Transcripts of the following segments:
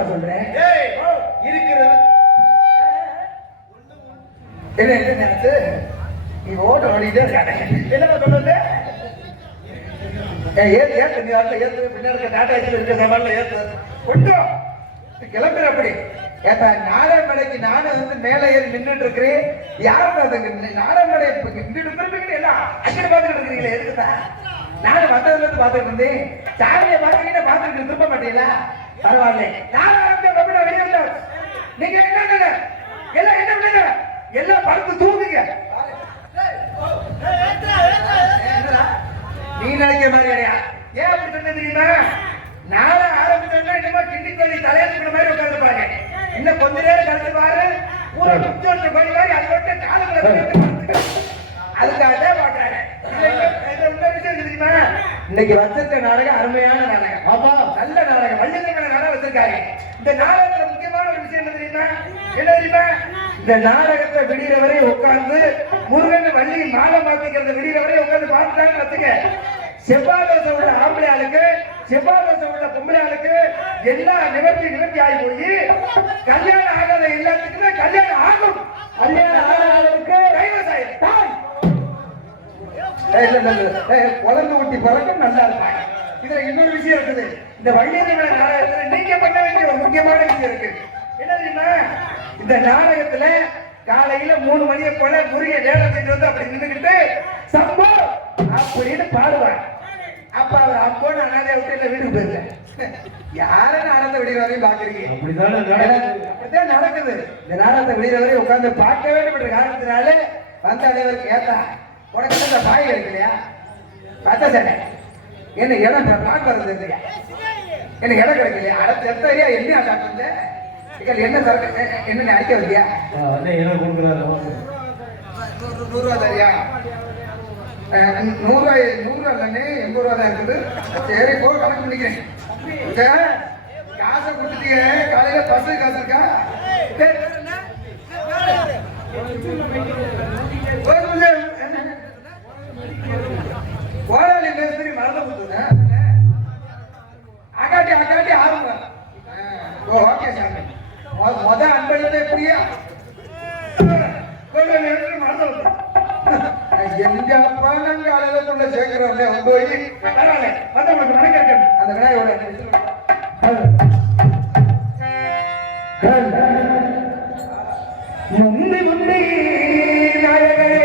என்னப்பா சொல்றேன் இருக்கிறது என்ன என்ன நினைச்சு நீ ஓட்ட ஓடிட்டே இருக்கானே என்னப்பா சொல்றது ஏத்து நீ வரல ஏத்து பின்னாடி டாடா ஏசி இருக்க சமாளில் ஏத்து கொண்டோம் கிளம்புற அப்படி ஏப்பா நாராயணமலைக்கு நானும் வந்து மேலே ஏறி நின்றுட்டு இருக்கிறேன் யாரும் அதுங்க நாராயணமலை இங்கிட்டு எல்லாம் அங்கிட்டு பார்த்துக்கிட்டு இருக்கிறீங்களே எதுக்குதா நானும் வந்ததுல இருந்து பார்த்துட்டு இருந்தேன் சாமியை பார்த்துக்கிட்டே பார்த்துக்கிட்டு திரும்ப மாட்டீங்களா பரவாயில்ல நானும் ஆரம்பிச்ச வெளியே வந்தோம் நீங்க என்ன எல்லாம் என்ன பண்ணுங்க எல்லாம் படுத்து தூங்குங்க நீ நினைக்கிற மாதிரி இல்லையா ஏன் அப்படி சொன்ன தெரியுமா நாளை ஆரம்பிச்சோம்னா என்னமோ கிண்டி கோழி தலையெழுக்கிற மாதிரி உட்காந்துருப்பாங்க இன்னும் கொஞ்ச நேரம் கழிச்சு பாரு பூரா முச்சோட்டு கோழி மாதிரி அது மட்டும் காலங்களை அதுக்காக பாக்குறாங்க தெரியுமா இன்னைக்கு வச்சிருக்க நாடகம் அருமையான நாடகம் ஆமா நல்ல நாடகம் வள்ளியம்மன் நாடகம் வச்சிருக்காங்க இந்த நாடகத்துல முக்கியமான ஒரு விஷயம் என்ன தெரியுமா இந்த நாடகத்தை விடிகிற வரை உட்கார்ந்து முருகன் வள்ளி மாலை மாத்திக்கிறத விடிகிற வரை உட்கார்ந்து பார்த்துட்டாங்கன்னு வச்சுங்க செவ்வாதோசை உள்ள ஆம்பளை ஆளுக்கு செவ்வாதோசை உள்ள பொம்பளை ஆளுக்கு எல்லாம் நிவர்த்தி ஆகி போய் கல்யாணம் ஆகாத எல்லாத்துக்குமே கல்யாணம் ஆகும் கல்யாணம் ஆகாத அளவுக்கு கைவசாயம் குழந்தை ஊட்டி பிறக்கும் நல்லா இருப்பாங்க இதுல இன்னொரு விஷயம் இருக்குது இந்த வள்ளியம்மன் நாடகத்துல நீங்க பண்ண வேண்டிய ஒரு முக்கியமான விஷயம் இருக்கு என்ன தெரியுமா இந்த நாடகத்துல காலையில 3 மணியை போல முருகை வேடத்திட்டு வந்து அப்படி நின்றுகிட்டு சம்போ அப்படின்னு பாடுவாங்க அப்ப அவர் அப்போன்னு அனாதைய விட்டு இல்ல வீட்டுக்கு போயிருக்க யாரும் நாடகத்தை விடுகிற வரையும் பாக்குறீங்க அப்படித்தான் நடக்குது இந்த நாடகத்தை விடுகிற வரையும் உட்கார்ந்து பார்க்க வேண்டும் என்ற காரணத்தினால வந்த அனைவருக்கு ஏத்தா உனக்கு இந்த பாய் இருக்கு இல்லையா பத்த சட்டை என்ன இடம் பார்க்கறது இல்லையா எனக்கு இடம் கிடைக்கலையா அடுத்த எத்தனையா என்ன சாப்பிட்டு என்ன சரக்கு என்ன அடிக்க வைக்கியா நூறுரூவா தரியா 100 ரூபா இல்லைன்னு 80 ரூபா தான் இருக்குது சரி போ கணக்கு பண்ணிக்கிறேன் காசை கொடுத்துட்டீங்க காலையில பஸ் காசு இருக்கா கோடாலி மேஸ்திரி மறந்து கொடுத்துங்க அக்காட்டி அக்காட்டி ஆரம்ப ஓகே சாமி முத அன்பளிப்பு எப்படியா மறந்து எங்க அப்பா நாங்க அழகுள்ள சேர்க்கிறோம் போய் பரவாயில்ல மத்தவங்களுக்கு மனக்கேற்க அந்த விநாயகோட முந்தி முந்தி நாயகரே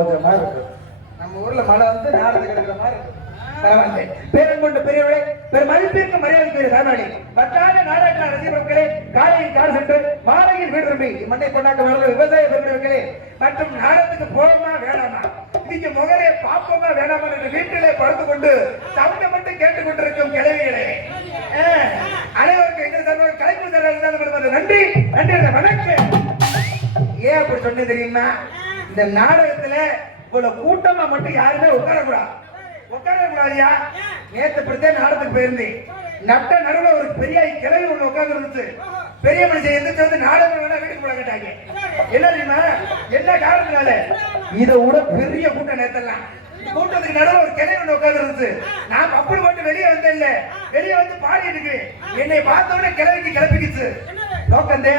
ஓட்டுற மாதிரி இருக்கு. நம்ம ஊர்ல மழை வந்து நாடத்துக்கு எடுக்கிற மாதிரி இருக்கு. பரவாயில்லை. பேரம் கொண்ட பெரியவர்களே, பெரும் மதிப்பிற்கு மரியாதைக்குரிய சாதாரணி பத்தாண்டு நாடாட்ட ரசிகர்களே, காலையில் கால் சென்று மாலையில் வீடு திரும்பி மண்ணை கொண்டாக்க வளர்ந்த விவசாய பெருமக்களே மற்றும் நாடத்துக்கு போவோமா வேணாமா, இன்னைக்கு முகரே பாப்போமா வேணாமா என்று வீட்டிலே படுத்துக் கொண்டு சவுண்டை மட்டும் கேட்டுக் கொண்டிருக்கும் கிழவிகளே, அனைவருக்கும் எங்கள் சார்பாக கலைப்பு தர நன்றி நன்றி வணக்கம். ஏன் அப்படி சொன்னது தெரியுமா? இந்த நாடகத்துல இவ்வளவு கூட்டமா மட்டும் யாருமே உட்காரக்கூடாது. உட்காரக்கூடாதியா? நேற்று இப்படித்தான் நாடகத்துக்கு போயிருந்தேன். நட்ட நடுவில் ஒரு பெரிய கிளவி ஒண்ணு உட்கார்ந்து இருந்துச்சு. பெரிய மனுஷன் எந்திரிச்சு வந்து நாடகம் வேணா வீட்டுக்கு போட கேட்டாங்க. என்ன தெரியுமா? என்ன காரணத்தினால? இதை விட பெரிய கூட்டம் நேத்தெல்லாம் கூட்டத்துக்கு நடுவில் ஒரு கிளவி ஒண்ணு உட்கார்ந்து இருந்துச்சு. நான் அப்படி மட்டும் வெளியே வந்தேன் இல்ல, வெளியே வந்து பாடிட்டு இருக்கு. என்னை பார்த்த உடனே கிளவிக்கு கிளப்பிக்குச்சு. நோக்கந்தே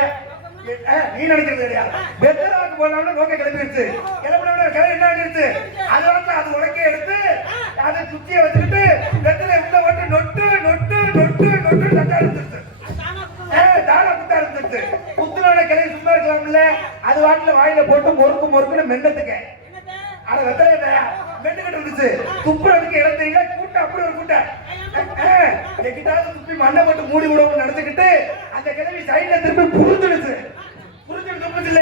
நீ நினைக்கிறது கிடையாது. வெத்தராக்கு போனவன நோக்க கிளம்பிடுச்சு. கிளம்பினவன கிளம்பி என்ன ஆகிடுச்சு? அதனால அது உடக்கே எடுத்து அதை சுத்திய வச்சுக்கிட்டு வெத்தலை உள்ள ஓட்டு நொட்டு நொட்டு நொட்டு நொட்டு நட்டா இருந்துச்சு. தானா குத்தா இருந்துச்சு. குத்துனவன கிளம்பி சும்மா இருக்கலாம்ல, அது வாட்டில வாயில போட்டு மொறுக்கு மொறுக்குன்னு மென்னத்துக்க அதை வெத்தலை மென்னுக்கிட்டு இருந்துச்சு. துப்புறதுக்கு இடம் தெரியல. கூட்டம் அப்படி ஒரு கூட்டம். எங்கிட்டாவது துப்பி மண்ணை போட்டு மூடி விடவும் நடந்துக்கிட்டு அந்த கிளம்பி சைட்ல திருப்பி புரிஞ்சிடுச்சு. புரிஞ்சிட்டு துப்புச்சுல,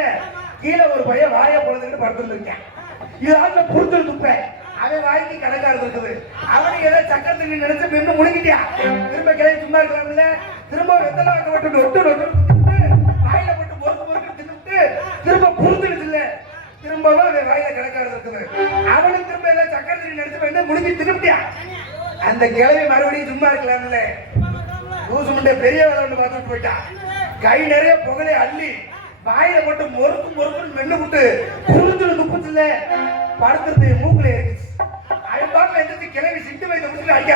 கீழே ஒரு பையன் வாயை பொழுதுகிட்டு படுத்துருந்துருக்கேன். இது ஆட்ல புரிஞ்சு துப்ப அவன் வாய்க்கு கணக்காரு இருக்குது. அவனுக்கு ஏதாவது சக்கரத்துக்கு நினைச்சு மென்னு முழுங்கிட்டியா? திரும்ப கிளம்பி சும்மா இருக்கலாம்ல, திரும்ப வெத்தலை வாங்க போட்டு நொட்டு நொட்டு வாயில போட்டு பொறுத்து பொறுத்து தின்னுட்டு திரும்ப புரிஞ்சிடுச்சு இல்ல, திரும்பவும் அவன் வாயில கணக்காரு இருக்குது. அவனுக்கு திரும்ப ஏதாவது சக்கரத்துக்கு நினைச்சு மென்னு முழுங்கி திரும்பிட்டியா? அந்த கிளவி மறுபடியும் சும்மா இருக்கலாம்ல, லூசு முண்டை பெரிய வேலை ஒன்று பார்த்துட்டு போயிட்டான். கை நிறைய புகழை அள்ளி வாயில போட்டு மொறுக்கு மொறுக்குன்னு மென்னு விட்டு புரிஞ்சு துப்புச்சுல படுத்துறது மூக்குல இருந்துச்சு. அவன் பாட்டில் எந்திரிச்சு கிளவி சிட்டு வயதை முடிச்சு அடிக்க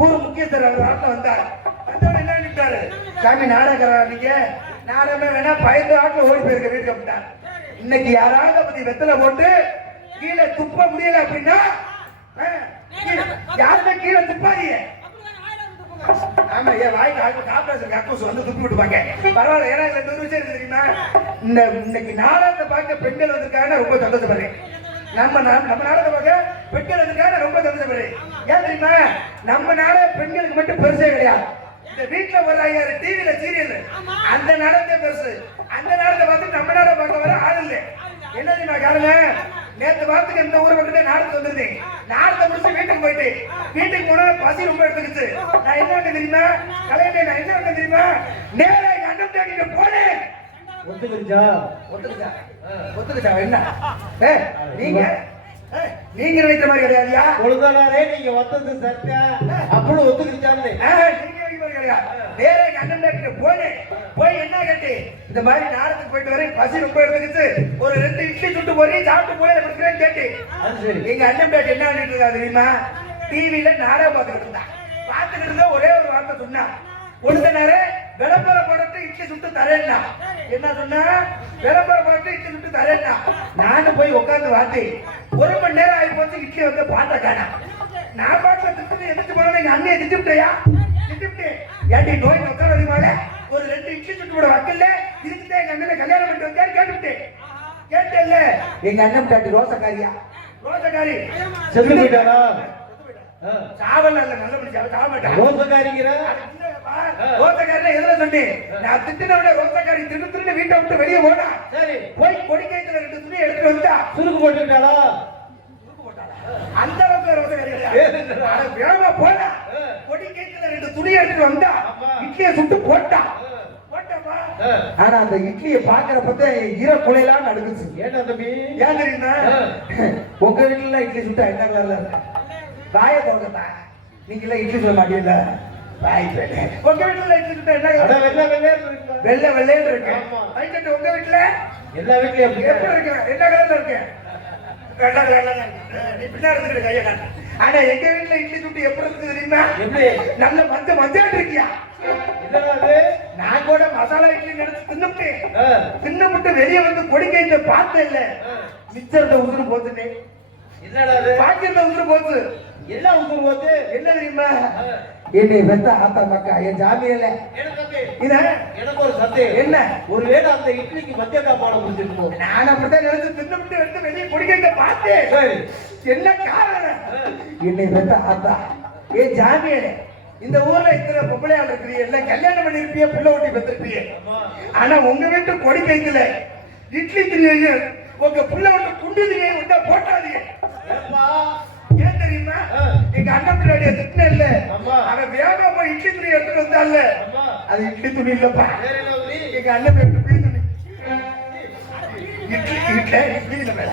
ஊரு முக்கியஸ்தர் அவர் ஆட்டில் வந்தார். வந்தவன் என்ன நினைட்டாரு? சாமி நாடகரா நீங்க நாடகமே வேணா பயந்து ஆட்டில் ஓடி போயிருக்க வீட்டுக்கு அப்படின்ட்டார். இன்னைக்கு யாராவது பத்தி வெத்தலை போட்டு கீழே துப்ப முடியல அப்படின்னா யாருமே கீழே துப்பாதீங்க. ஆமா, ஏன் வாய்க்கு காப்பாசர் கக்கூஸ் வந்து துப்பி விட்டுப்பாங்க. பரவாயில்ல. ஏன்னா இதுல இன்னொரு விஷயம் இருக்கு தெரியுமா? இன்னைக்கு நாடகத்தை பார்க்க பெண்கள் வந்திருக்காங்க, ரொம்ப சந்தோஷப்படுறேன். நம்ம நாடகத்தை பார்க்க பெண்கள் வந்திருக்காங்க, ரொம்ப சந்தோஷப்படுறேன். ஏன் தெரியுமா? நம்ம நாடக பெண்களுக்கு மட்டும் பெருசே கிடையாது. இந்த வீட்டுல வர்றாங்க டிவில சீரியல், அந்த நாடகத்தை பெருசு. அந்த நாடகத்தை பார்த்து நம்ம நாடகம் பார்க்க வர ஆள் இல்லை. என்ன தெரியுமா காரணம்? நேற்று வாரத்துக்கு இந்த ஊரை பக்கத்துல நாடகத்துக்கு வந்திருந்தேன். நாடகத்தை முடிச்சு வீட்டுக்கு போயிட்டு வீட்டுக்கு போனா பசி ரொம்ப எடுத்துக்கிச்சு. நான் என்ன தெரியுமா கலைஞர், நான் என்ன தெரியுமா நேரா அண்டம் தேடிட்டு போனேன். ஒத்துக்கிச்சா ஒத்துக்கிச்சா ஒத்துக்கிச்சா என்ன நீங்க நீங்க நினைக்கிற மாதிரி கிடையாதுயா. பொழுதானே நீங்க வந்தது சர்க்கா அப்படி ஒத்துக்கிச்சான்னு நீங்க நேரா அண்டம் தேடிட்டு போனேன். போய் என்ன கேட்டு இந்த மாதிரி நாடகத்துக்கு போயிட்டு வரேன், பசி ரொம்ப எடுத்துக்கிச்சு, ஒரு 2 இட்லி சுட்டு போறீ சாப்பிட்டு போய் கொடுக்குறேன்னு கேட்டு எங்க அண்ணன் பேட்டு என்ன பண்ணிட்டு இருக்கா தெரியுமா? டிவியில நாடகம் பார்த்துக்கிட்டு இருந்தா. பார்த்துக்கிட்டு இருந்தா ஒரே ஒரு வார்த்தை சொன்னா, கொடுத்த நேரம் விளம்பரம் போட்டு இட்லி சுட்டு தரேன்னா. என்ன சொன்னா? விளம்பரம் போட்டு இட்லி சுட்டு தரேன்னா. நானும் போய் உட்காந்து வார்த்தை 1 மணி நேரம் ஆகி போச்சு. இட்லி வந்து பாட்ட காணா. நான் பாட்டில் திட்டு எதிர்த்து போனா எங்க அண்ணியை திட்டுவிட்டையா? திட்டுவிட்டு ஏன்டி நோய் உட்கார அதிகமாக ஒரு 2 இட்லி சுட்டு போட வக்கல்ல, இதுக்குதான் எங்க அண்ணனை கல்யாணம் பண்ணிட்டு வந்தாரு கேட்டுவிட்டேன். கேட்டேன்ல, எங்க அண்ணன் காட்டி ரோசக்காரியா? ரோசக்காரி செத்து போயிட்டாரா? சாவல் நல்ல நல்ல மனுஷன் சாவ மாட்டான். ரோசக்காரிங்கிற ரோசக்காரி எதுல சொன்னி? நான் திட்டினோட ரோசக்காரி திட்டு வீட்டை விட்டு வெளியே போனா. சரி, போய் கொடிக்கைத்துல 2 துணி எடுத்து வந்தா சுருக்கு போட்டுட்டாளா? அந்த அளவுக்கு ரோசக்காரி வேகமா போனா கொடிக்கைத்துல 2 துணி எடுத்துட்டு வந்தா இட்லியை சுட்டு போட்டா. ஆனா அந்த இட்லியை பாக்குறப்ப ஈர குலையெல்லாம் நடுக்குச்சு. ஏன்னா தம்பி ஏன் தெரியுமா? உங்க வீட்டுல இட்லி சுட்டா என்ன கலர்ல இருக்கு? வாய திறக்கத்தா. நீங்க எல்லாம் இட்லி சொல்ல மாட்டீங்கல்ல, வாய் பேரு. உங்க வீட்டுல இட்லி சுட்டா என்ன கலர்? வெள்ளை வெள்ளையர் இருக்கு. வெள்ளை வெள்ளையர் இருக்கு. வைக்கட்டு உங்க வீட்டுல எல்லா வீட்லயும் எப்படி இருக்கு? என்ன கலர்ல இருக்கு? வெள்ளை கலர்ல நீ பின்னாடி இருக்கு கையை காட்டு. ஆனா எங்க வீட்டுல இட்லி சுட்டு எப்படி இருக்கு தெரியுமா? எப்படி? நல்ல மஞ்சள் இருக்கியா? நான் கூட மசாலா இட்லி நினைச்சு தின்னுட்டு வெளியே வந்து கொடிக்கையில பார்த்தேன் இல்ல, மிச்சர்ல உசுறு போச்சுட்டேன். என்னடா பாக்கெட்ல உசுறு போச்சு, எல்லாம் உசுறு போச்சு. என்ன தெரியுமா? என்னை பெத்த ஆத்தா மக்கா என் ஜாமியில இத எனக்கு ஒரு சந்தேகம். என்ன ஒருவேளை அந்த இட்லிக்கு மத்திய காப்பாடம் முடிச்சிருக்கோம். நான் அப்படித்தான் நினைச்சு தின்னுபிட்டு எடுத்து வெளியே குடிக்க பார்த்தேன். சரி, என்ன காரணம்? என்னை பெத்த ஆத்தா என் ஜாமியில இந்த ஊர்ல இத்தனை பொம்பளையாள் இருக்கிறீங்க, எல்லாம் கல்யாணம் பண்ணிருப்பிய, பிள்ளை ஓட்டி பெற்றிருப்பிய. ஆனா உங்க வீட்டு கொடி கைத்துல இட்லி திரியை உங்க புள்ள விட்டு குண்டு திரியை விட்டா போட்டாதீங்க. ஏன் தெரியுமா? எங்க அண்ணன் பிள்ளைய திட்டின இல்ல, அவன் வேகமா போய் இட்லி துணி எடுத்துட்டு வந்தால, அது இட்லி துணி இல்லப்பா, எங்க அண்ணன் பேர் துணி. இட்லி இட்லி இல்ல மேல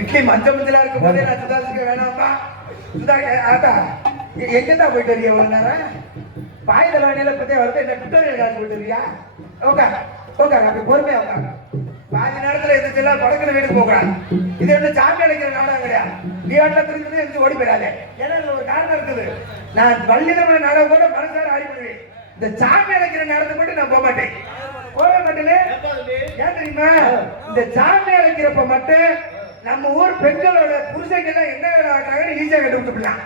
இட்லி மஞ்சள் மஞ்சளா இருக்கும் போதே நான் சுதாசிக்க வேணாம்ப்பா. ஆட்டா எங்கதான் போயிட்டு வரியா ஒரு நேரம்? பாயுதல் வாணியில பத்தியா வருது, என்ன டுட்டோரியல் காசு போயிட்டு வரியா? ஓகா ஓகா, அப்படி பொறுமையா உட்காங்க. பாதி நேரத்துல எதிர்த்து படக்குல வீட்டுக்கு போகிறான். இது என்ன சாமி அழைக்கிற நாடகம் கிடையாது. நீ ஆட்டில் திரும்பி எதிர்த்து ஓடி போயிடாத. ஏன்னா ஒரு காரணம் இருக்குது. நான் வள்ளிதமான நாடகம் கூட மனசார ஆடி பண்ணுவேன். இந்த சாமி அழைக்கிற நேரத்தை மட்டும் நான் போக மாட்டேன். போக மாட்டேன்னு ஏன் தெரியுமா? இந்த சாமி அழைக்கிறப்ப மட்டும் நம்ம ஊர் பெண்களோட புருஷங்கள்லாம் என்ன வேலை ஆகிறாங்கன்னு ஈஸியா கண்டுபிடிச்சிடலாம்.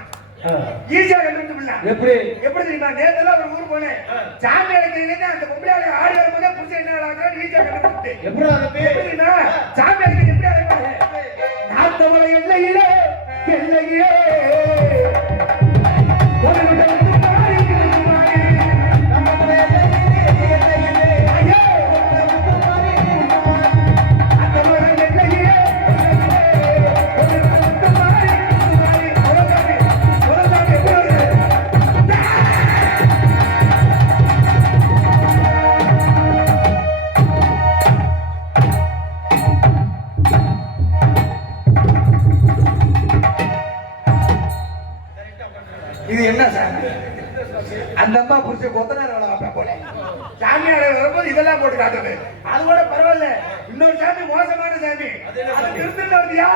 ஈஸியா கண்டுபிடிச்சிடலாம். எப்படி எப்படி தெரியுமா? நேரத்துல ஒரு ஊர் போனேன். சாமி அழைக்கிறீங்க அந்த பொம்பளையாளை ஆடி வரும்போதே புருஷன் என்ன வேலை ஆகிறான்னு ஈஸியா கண்டுபிடிச்சிட்டேன். எப்படின்னா சாமி அழைக்கிறது எப்படி அழைப்பாங்க? நாத்தவளை எல்லையிலே எல்லையே இது என்ன சார்? அந்த அம்மா புடிச்ச கொத்தனார் வேலை பார்ப்பேன் போல. சாமி அடை வரும்போது இதெல்லாம் போட்டு காட்டுறது அது கூட பரவாயில்ல. இன்னொரு சாமி மோசமான சாமி, அது திருத்தல வருதியா?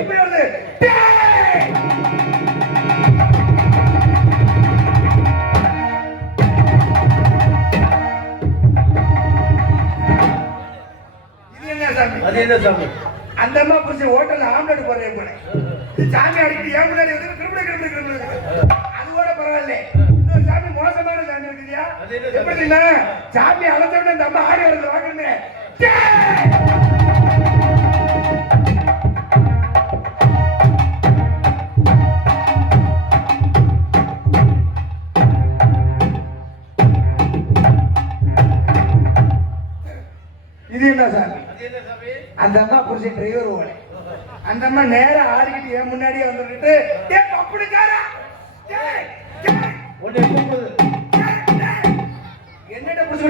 எப்படி வருது? இது என்ன சாமி? அது என்ன சாமி? அந்த அம்மா புடிச்ச ஹோட்டல்ல ஆம்லெட் போடுறேன் போல. சாமி அடிக்கிட்டு ஏன் முன்னாடி வந்து கிரிமினல் அது கூட பரவாயில்ல. இன்னொரு சாமி மோசமான சாமி இருக்குதியா? எப்படின்னா சாமி அழைச்சோட இந்த அம்மா ஆடி வரது வாங்கணுமே. இது என்ன சாமி? அந்த அம்மா புடிச்ச டிரைவர் ஓலை. அந்த அம்மா நேரா ஆடிக்கிட்டு என் முன்னாடியே வந்துட்டு என்னட்ட புடிச்சு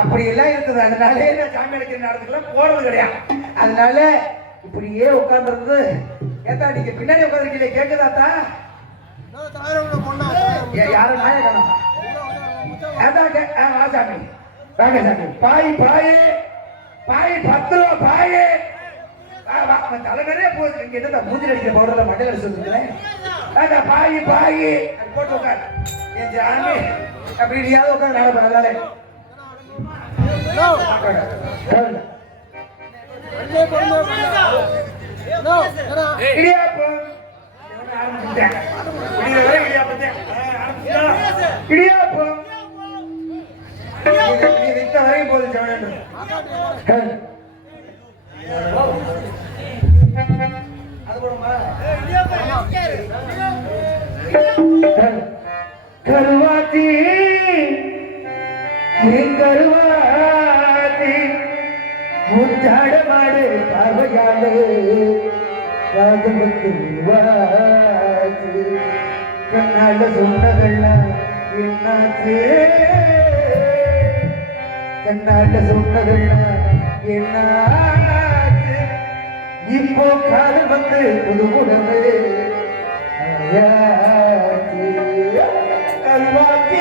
அப்படி எல்லாம் இருக்குது. அதனாலே நான் சாமி அழைக்கிற நேரத்துக்குலாம் போறது கிடையாது. அதனால இப்படியே உட்கார்ந்துருந்து ஏத்தா நீங்க பின்னாடி உட்காந்துருக்கீங்க கேட்குதாத்தா? யாரும் நாய காணோம். சாமி வாங்க சாமி. பாய் பாய் பாய் 10 ரூபா பாய் தலைவரே போகுது. இங்க என்ன மூஞ்சி அடிக்கிற பவுடர்ல மண்டல அடிச்சு வந்துருக்கேன். பாய் பாய் போட்டு உட்கார். என் ஜாமி அப்படி நீயாவது உட்காந்து நாளை பண்ணாலே இடியாப்பம் இடியாப்பம் நீ வித்த வரையும் போதும் ஜவனு. கருவாத்தி கருவாத்தி முத்தாட மாடு காவையாடு ராஜபத்து வாச்சு கண்ணால சொன்னதெல்லாம் என்னாச்சு? கண்ணால சொன்னதெல்லாம் என்னாச்சு? இப்போ காலம் வந்து புது உடம்பு கல்வாக்கி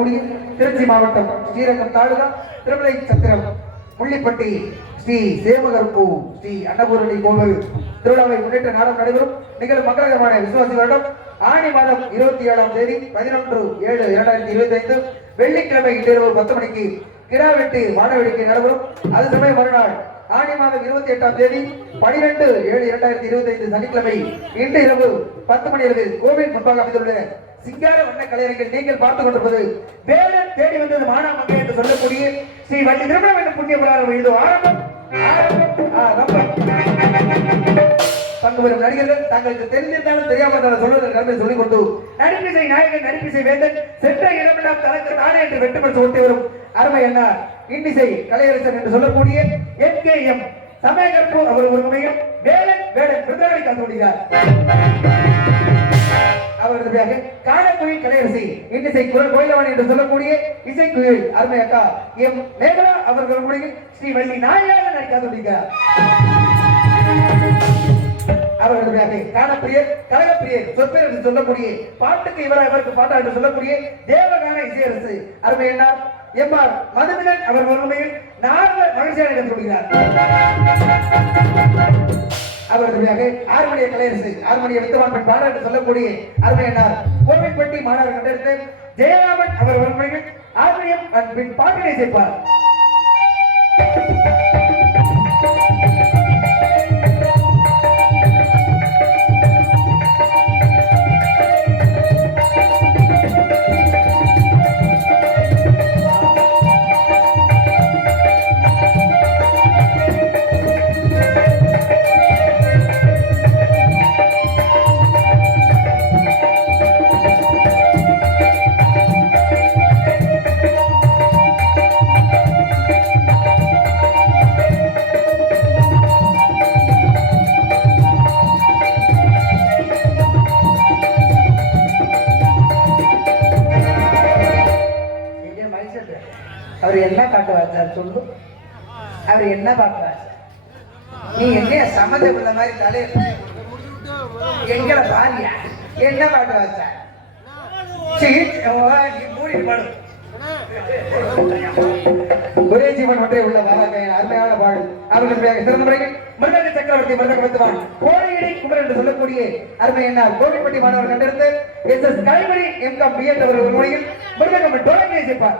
சொல்லக்கூடிய திருச்சி மாவட்டம் ஸ்ரீரங்கம் தாலுகா திருமலை சத்திரம் புள்ளிப்பட்டி ஸ்ரீ சேமகர்பூ ஸ்ரீ அன்னபூரணி கோவில் திருவிழாவை முன்னிட்டு நாடம் நடைபெறும் நிகழும் மங்களகரமான விசுவாசி வருடம் ஆணி மாதம் 27ஆம் தேதி 11/7/2025 வெள்ளிக்கிழமை இரவு 10 மணிக்கு கிடாவெட்டு வானவேடிக்கை நடைபெறும். அது சமயம் மறுநாள் ஆணி மாதம் 28ஆம் தேதி 12/7/2025 சனிக்கிழமை இன்று இரவு 10 மணி அளவில் கோவில் முன்பாக அமைந்துள்ள சிங்கார வண்ண கலையரங்கில் நீங்கள் பார்த்துக் கொண்டிருப்பது வேடன் தேடி வந்தது மானாமங்கை என்று சொல்லக்கூடிய ஸ்ரீ வள்ளி திருமணம் என்ற புண்ணிய புராணம் இது ஆரம்பம் பங்கு பெறும் நடிகர்கள் தங்களுக்கு தெரிந்திருந்தாலும் தெரியாமல் சொல்வதற்கு சொல்லிக் கொண்டு நடிப்பிசை நாயகன் நடிப்பிசை வேந்தன் சென்ற இடமெல்லாம் தனக்கு தானே என்று வெட்டுமரசு ஓட்டி வரும் அருமை என்ன இன்னிசை கலையரசன் என்று சொல்லக்கூடிய எம் சமயகற்பு அவர் ஒரு முறையும் வேடன் விருதுகளை கண்டுபிடிக்கிறார். அவரது காணக்குயில் கலையரசி இன்னிசை கோயிலவன் என்று சொல்லக்கூடிய இசைக்குயில் அருமை அக்கா எம் மேகலா அவர்கள் முறையில் ஸ்ரீ வள்ளி நாயாக நடிக்காது முடிக்கிறார். அவர்களுடைய காணப்பிரியர் கழகப்பிரியர் சொற்பேர் என்று சொல்லக்கூடிய பாட்டுக்கு இவருக்கு பாட்டா என்று சொல்லக்கூடிய தேவகான இசையரசு அருமை என்னார் எம்ஆர் மதுமிலன் அவர்கள் உண்மையில் நார்வ மகிழ்ச்சியாக என்று சொல்கிறார். அவர்களுடைய ஆறுமணிய கலையரசு ஆறுமணிய வித்தவான் பெண் பாடா என்று சொல்லக்கூடிய அருமை என்னார் கோவில்பட்டி மாணவர் கண்டெடுத்து ஜெயராமன் அவர் உண்மையில் ஆறுமணியம் பின் பாட்டினை சேர்ப்பார். அவர் என்ன பாட்டு வாச்சார் சொல்லு, அவர் என்ன பாட்டு வாச்சார்? நீ என்ன சம்மந்த உள்ள மாதிரி தலை எங்களை பாரியா என்ன பாட்டு வாச்சார்? ஒரே ஜீவன் ஒன்றே உள்ள அருமையான பாடு. அவர்களுடைய சிறந்த முறையில் மிருதங்க சக்கரவர்த்தி மிருதங்க வித்துவான் கோடையடி குமர் என்று சொல்லக்கூடிய அருமை என்னால் கோவில்பட்டி மாணவர் கண்டிருந்த எஸ் கலைமணி எம்.காம் பிஎட் அவர்கள் ஒரு முறையில் மிருதங்கம் டோலங்கியை சேர்ப்பார்.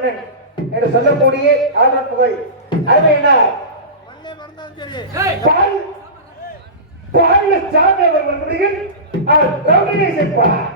மன்னன் என்று சொல்லக்கூடிய ஆதரப்புகள் அருமையினா பால் சாமி அவர்கள் முடிவில் அவர் கவுனியை சேர்ப்பார்.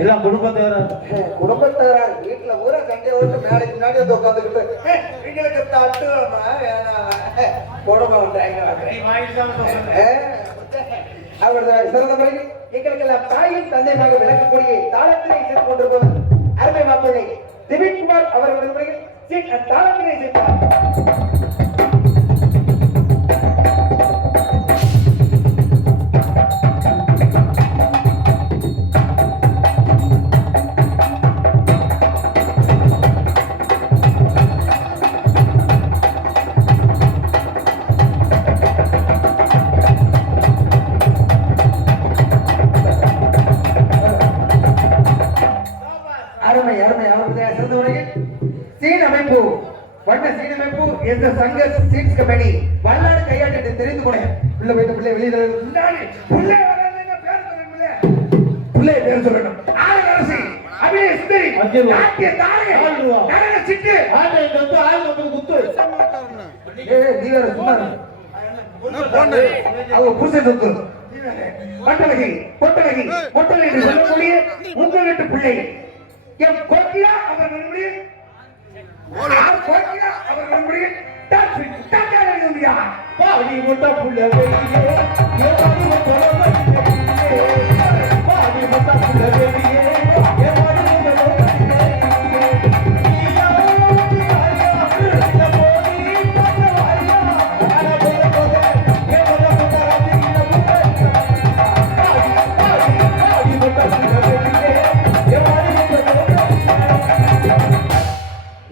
எல்லாம் குடும்பத்தவரா குடும்பத்தாரார் வீட்டுல ஊரா சண்டை ஓட்டு மேடைக்கு முன்னாடி வந்து உட்காந்துக்கிட்டு எங்களுக்கு தட்டுவாமா போடமா அவரது சிறந்த முறையில் எங்களுக்கெல்லாம் தாயும் தந்தையாக விளக்கக்கூடிய தாளத்தினை செய்து கொண்டிருப்பவர் அருமை மாப்பிள்ளை திவிக்குமார் அவர்களது முறையில் தாளத்தினை செய்வார். வண்ண சீனமைப்பு என்ற சங்க சீட்ஸ் கம்பெனி வல்லாடு கையாட்டு தெரிந்து கொள்ள உள்ள போயிட்டு பிள்ளை வெளியில பிள்ளை பிள்ளை பேர் சொல்லணும் ஆரசி அபிநய சுந்தரி நாட்டிய தாரகை நடன சிட்டு ஆளை வந்து ஆள் வந்து குத்து நீ வேற சும்மா அவ பூசை குத்து மட்டலகி பொட்டலகி பொட்டலை என்று சொல்லக்கூடிய உங்கள் வீட்டு பிள்ளை என் கோக்கியா அவர்களுடைய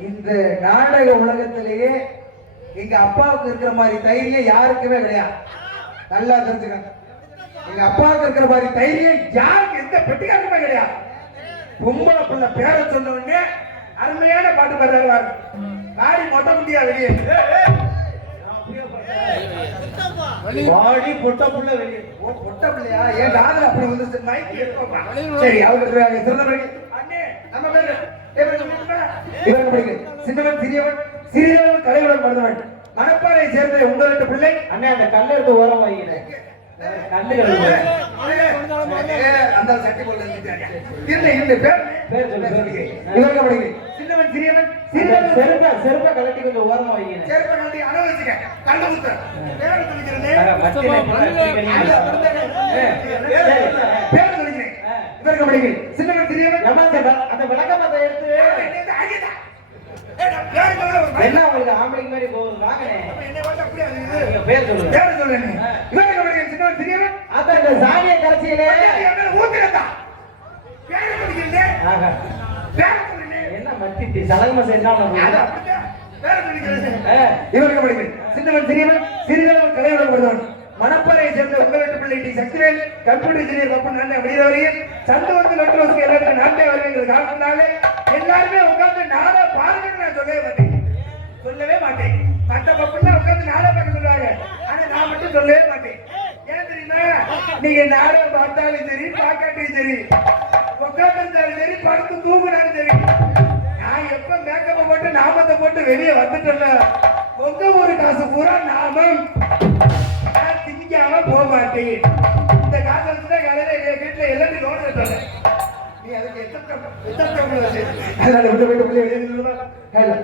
இந்த நாடக உலகத்திலேயே எங்க அப்பாவுக்கு இருக்கிற மாதிரி தைரியம் யாருக்குமே கிடையாது. நல்லா தெரிஞ்சுக்கங்க, எங்க அப்பாவுக்கு இருக்கிற மாதிரி தைரியம் யாருக்கு எந்த பெட்டிக்காருக்குமே கிடையாது. பொம்பளை பிள்ளை பேரை சொன்ன உடனே அருமையான பாட்டு பாடுறாரு. காரி மொட்டை முட்டியா வெளியே வாடி பொட்ட புள்ள வெளியே. ஓ பொட்ட பிள்ளையா? என் காதுல அப்படி வந்து மைக் எடுப்பா. சரி அவங்க சிறந்த பிறகு அண்ணே நம்ம பேரு இவங்க படிக்க சின்னவன் சிறியவன் சிறியவன் தலைவன் மருந்தவன் மணப்பாறை சேர்ந்த உங்கள் ரெண்டு பிள்ளை அண்ணே அந்த கல்ல எடுத்து ஓரம் வைக்கிறேன். கல்லுகள் அந்த சட்டி போல இந்த பேர் பேர் சொல்லு பேர். இவங்க படிக்க சின்னவன் சிறியவன் சிறியவன் செருப்ப கலட்டி கொஞ்சம் ஓரமா வைக்கிறேன். சேர்ப்ப கட்டி அனுபவிச்சுக்க கண்டு குத்த பேர் சொல்லிக்கிறேன் பேர் சொல்லிக்கிறேன் இவங்க படிக்க சின்னவன் சிறியவன் அந்த விளக்கமத்தை எடுத்து என்ன உங்களுக்கு ஆம்பளைங்க மாதிரி போகுது வாங்கனே. நீங்க பேர் சொல்லுங்க. பேர் சொல்லுங்க இவங்க படிக்க சின்னவன் சிறியவன் அத இந்த சாணியை கரைச்சியிலே ஊத்துறதா பேர் சொல்லிக்கிறேன் ஆஹா. பேர் சொல்லுங்க என்ன மத்திட்டி சலங்கம என்ன அது பண்ணுங்க. அப்படிதான் பேர் சொல்லிக்கிறேன் இவங்க படிக்க சின்னவன் சிறியவன் சிறியவன் தலைவன் மருந்தவன் மணப்பாறையை சேர்ந்த உங்கள் ரெண்டு பிள்ளை டி சக்திவேல் கம்ப்யூட்டர் இன்ஜினியர் கப்பு நாட்டை வெளியிடவரையில் சண்டு வந்து லட்டு வசதி எல்லாருக்கும் நாட்டை வருகிறது காரணத்தினாலே எல்லாருமே உட்கார்ந்து நாளை பாருங்கன்னு நான் சொல்லவே மாட்டேன் மற்ற பப்புலாம் உட்கார்ந்து நாளை பார்க்க சொல்லுவாங்க ஆனா நான் மட்டும் சொல்லவே மாட்டேன் ஏன் தெரியுமா நீங்க நாளை பார்த்தாலும் சரி பார்க்காட்டியும் சரி உட்கார்ந்து இருந்தாலும் சரி படுத்து தூங்கினாலும் சரி நான் எப்ப மேக்கப்பை போட்டு நாமத்தை போட்டு வெளியே வந்துட்டேன்னா உங்க ஒரு காசு பூரா நாமம் நான் திங்காம போக மாட்டேன் இந்த காசை வச்சுதான் காலையில என் வீட்டுல எல்லாத்தையும் லோன் எடுத்தாங்க நீ அதுக்கு எத்தனை அதனால விட்டு போயிட்டு பிள்ளை வெளியே